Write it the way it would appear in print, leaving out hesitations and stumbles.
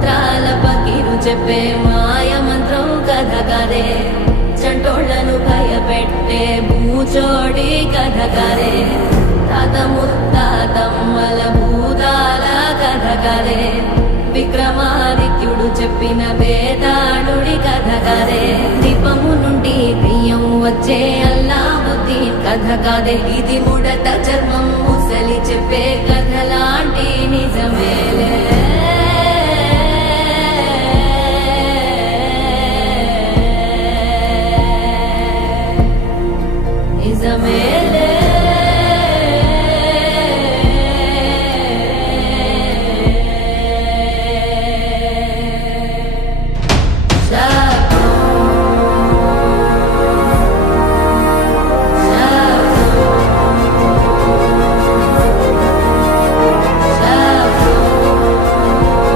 మంత్రాల పకిరు చెప్పే మాయ మంత్రం కథ కదే చంటోళ్లను భయపెట్టే భూచోడి కథ కదే తాత ముత్తాతమ్మల భూతాల కథ కదే విక్రమాదిత్యుడు చెప్పిన వేదాళుడి కథ కదే దీపము నుండి బియ్యం వచ్చే అల్లావుద్దీన్ కథ కదే ఇది ముడత చర్మం ముసలి చెప్పే కథ లాంటి నిజమే